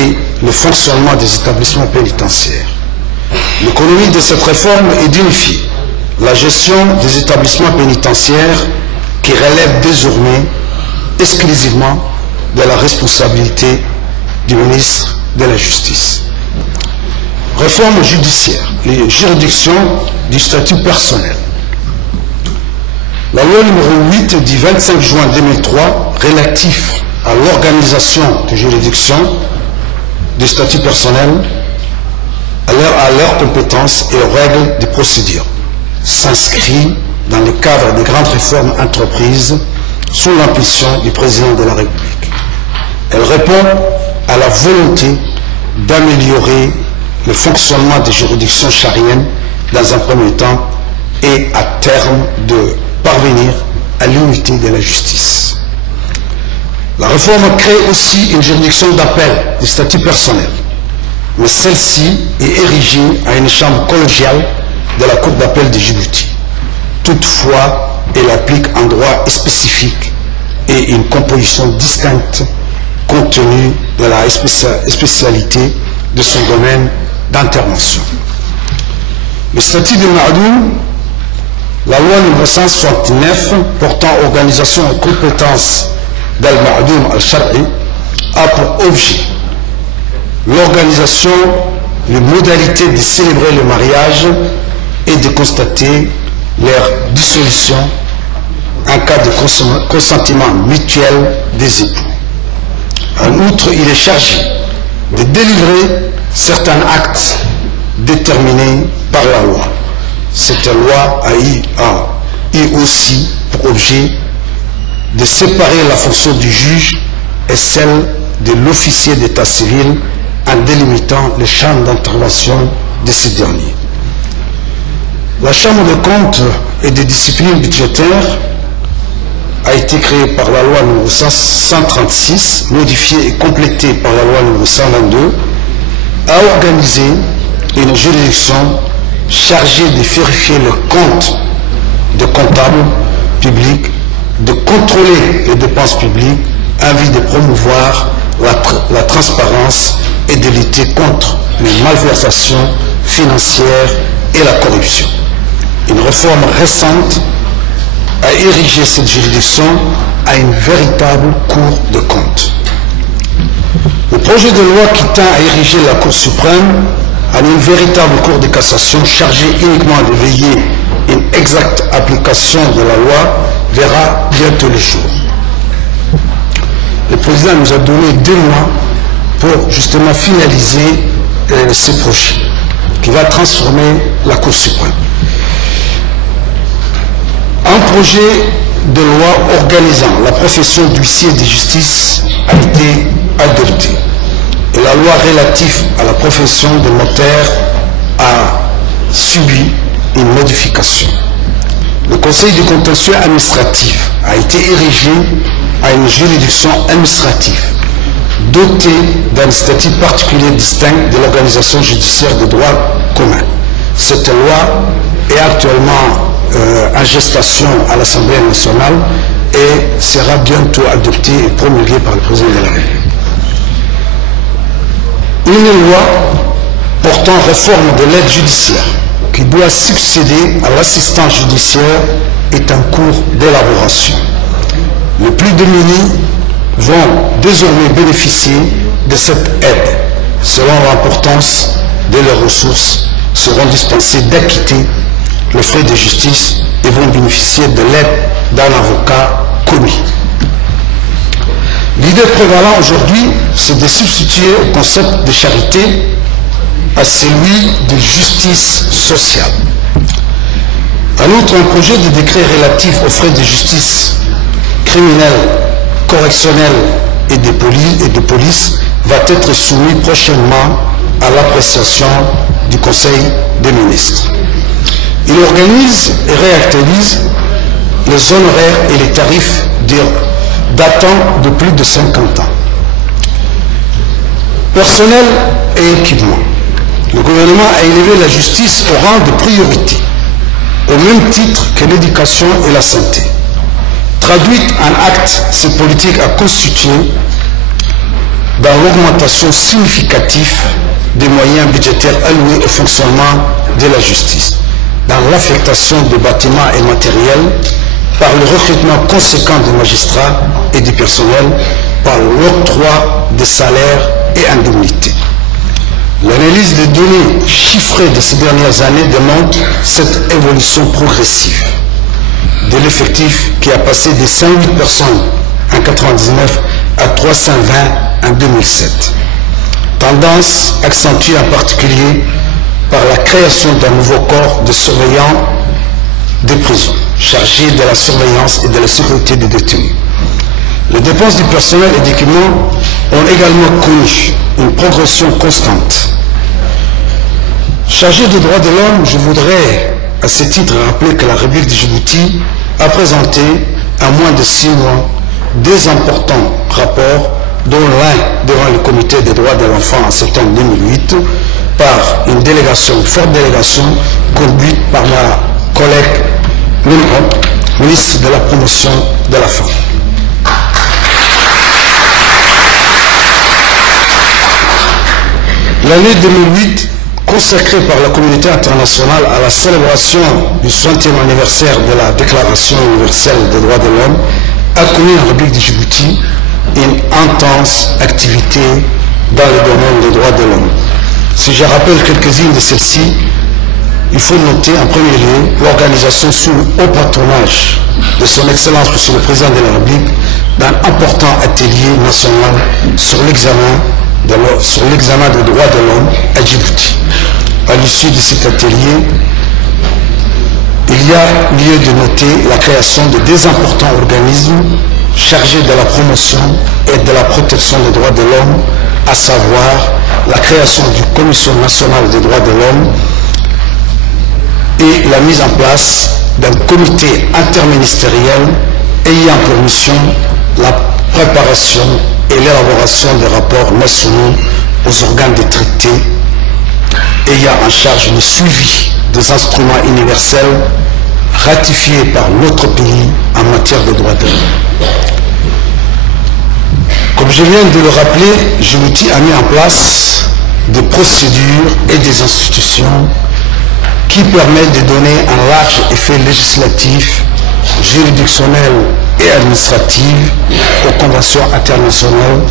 et le fonctionnement des établissements pénitentiaires. L'économie de cette réforme est d'unifier la gestion des établissements pénitentiaires qui relève désormais exclusivement de la responsabilité du ministre de la Justice. Réforme judiciaire, les juridictions du statut personnel. La loi numéro 8 du 25 juin 2003 relative à l'organisation des juridictions du statut personnel à leurs compétences et aux règles de procédure s'inscrit dans le cadre des grandes réformes entreprises sous l'impulsion du président de la République. Elle répond à la volonté d'améliorer le fonctionnement des juridictions chariennes dans un premier temps et à terme de parvenir à l'unité de la justice. La réforme crée aussi une juridiction d'appel du statut personnel, mais celle-ci est érigée à une chambre collégiale de la Cour d'appel de Djibouti. Toutefois, elle applique un droit spécifique et une composition distincte compte tenu de la spécialité de son domaine d'intervention. Le statut de Ma'adoum, la loi numéro 169 portant organisation et compétences d'Al-Ma'adoum al-Shar'i a pour objet l'organisation, les modalités de célébrer le mariage et de constater leur dissolution en cas de consentement mutuel des époux. En outre, il est chargé de délivrer certains actes déterminés par la loi. Cette loi a eu aussi pour objet de séparer la fonction du juge et celle de l'officier d'état civil en délimitant le champ d'intervention de ces derniers. La Chambre de comptes et des disciplines budgétaires a été créée par la loi numéro 136, modifiée et complétée par la loi numéro 122, a organisé une juridiction chargée de vérifier le compte de comptables publics, de contrôler les dépenses publiques, en vue de promouvoir la transparence et de lutter contre les malversations financières et la corruption. Une réforme récente a érigé cette juridiction à une véritable Cour de comptes. Le projet de loi qui tend à ériger la Cour suprême en une véritable Cour de cassation chargée uniquement de veiller une exacte application de la loi verra bientôt le jour. Le président nous a donné 2 mois pour justement finaliser ce projet qui va transformer la Cour suprême. Un projet de loi organisant la profession d'huissier de justice a été adopté et la loi relative à la profession de notaire a subi une modification. Le Conseil du contentieux administratif a été érigé à une juridiction administrative dotée d'un statut particulier distinct de l'organisation judiciaire de droit commun. Cette loi est actuellement en gestation à l'Assemblée nationale et sera bientôt adoptée et promulguée par le président de la République. Une loi portant réforme de l'aide judiciaire qui doit succéder à l'assistance judiciaire est en cours d'élaboration. Les plus démunis vont désormais bénéficier de cette aide. Selon l'importance de leurs ressources, seront dispensés d'acquitter les frais de justice et vont bénéficier de l'aide d'un avocat commis. L'idée prévalente aujourd'hui, c'est de substituer au concept de charité à celui de justice sociale. En outre, un projet de décret relatif aux frais de justice criminelle, correctionnelle et de police va être soumis prochainement à l'appréciation du Conseil des ministres. Il organise et réactualise les honoraires et les tarifs datant de plus de 50 ans. Personnel et équipement. Le gouvernement a élevé la justice au rang de priorité, au même titre que l'éducation et la santé. Traduite en actes, cette politique a constitué dans l'augmentation significative des moyens budgétaires alloués au fonctionnement de la justice, dans l'affectation de bâtiments et matériels, par le recrutement conséquent de magistrats et du personnel, par l'octroi de salaires et indemnités. L'analyse des données chiffrées de ces dernières années démontre cette évolution progressive de l'effectif qui a passé de 108 personnes en 1999 à 320 en 2007. Tendance accentuée en particulier par la création d'un nouveau corps de surveillants des prisons, chargé de la surveillance et de la sécurité des détenus. Les dépenses du personnel et d'équipement ont également connu une progression constante. Chargé des droits de l'homme, je voudrais à ce titre rappeler que la République de Djibouti a présenté en moins de 6 mois deux importants rapports, dont l'un devant le comité des droits de l'enfant en septembre 2008 par une forte délégation conduite par ma collègue ministre de la promotion de la femme. L'année 2008, consacrée par la communauté internationale à la célébration du 60e anniversaire de la Déclaration universelle des droits de l'homme, a connu en République de Djibouti une intense activité dans le domaine des droits de l'homme. Si je rappelle quelques-unes de celles-ci, il faut noter en premier lieu l'organisation sous le haut patronage de son Excellence Monsieur le Président de la République d'un important atelier national sur l'examen des droits de l'homme à Djibouti. À l'issue de cet atelier, il y a lieu de noter la création de deux importants organismes chargés de la promotion et de la protection des droits de l'homme, à savoir la création d'une commission nationale des droits de l'homme et la mise en place d'un comité interministériel ayant pour mission la préparation et l'élaboration des rapports nationaux aux organes des traités ayant en charge le suivi des instruments universels ratifiés par notre pays en matière de droits de l'homme. Comme je viens de le rappeler, Djibouti a mis en place des procédures et des institutions qui permettent de donner un large effet législatif, juridictionnel et administratif aux conventions internationales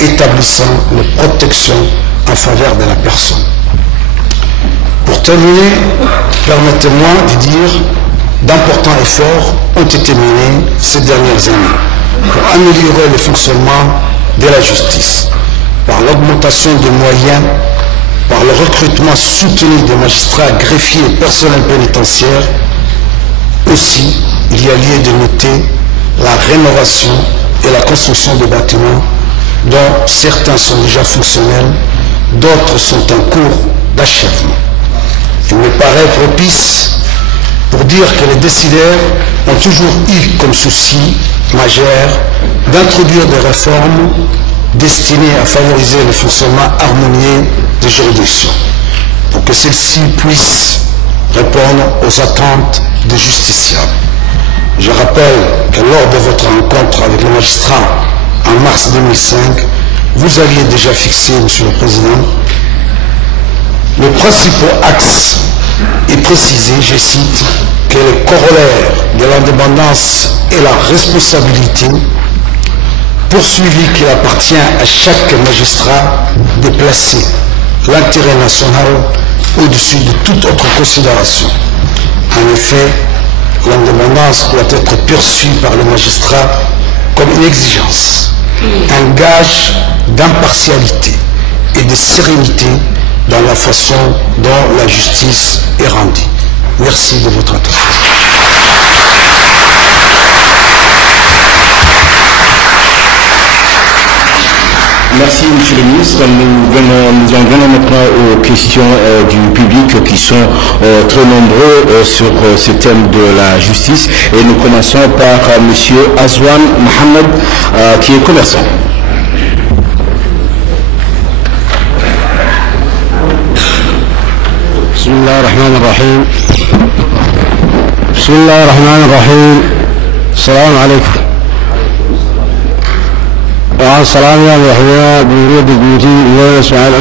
établissant les protections en faveur de la personne. Pour terminer, permettez-moi de dire d'importants efforts ont été menés ces dernières années pour améliorer le fonctionnement de la justice, par l'augmentation des moyens, par le recrutement soutenu des magistrats, greffiers et personnel pénitentiaire. Aussi, il y a lieu de noter la rénovation et la construction de bâtiments dont certains sont déjà fonctionnels, d'autres sont en cours d'achèvement. Il me paraît propice pour dire que les décideurs ont toujours eu comme souci majeur d'introduire des réformes destinées à favoriser le fonctionnement harmonieux des juridictions, pour que celles-ci puissent répondre aux attentes des justiciables. Je rappelle que lors de votre rencontre avec le magistrat en mars 2005, vous aviez déjà fixé, Monsieur le Président, les principaux axes et précisé, je cite, que le corollaire de l'indépendance et la responsabilité poursuivi qu'il appartient à chaque magistrat de placer l'intérêt national au-dessus de toute autre considération. En effet, l'indépendance doit être perçue par le magistrat comme une exigence, un gage d'impartialité et de sérénité dans la façon dont la justice est rendue. Merci de votre attention. Merci, Monsieur le Ministre. Nous en venons maintenant aux questions du public qui sont très nombreux sur ce thème de la justice. Et nous commençons par Monsieur Azwan Mohamed, qui est commerçant. Bismillahirrahmanirrahim. Bismillahirrahmanirrahim. Assalamu alaikum. وعن سلام يا مدحونا بوريد الجوتي وين اسماعيل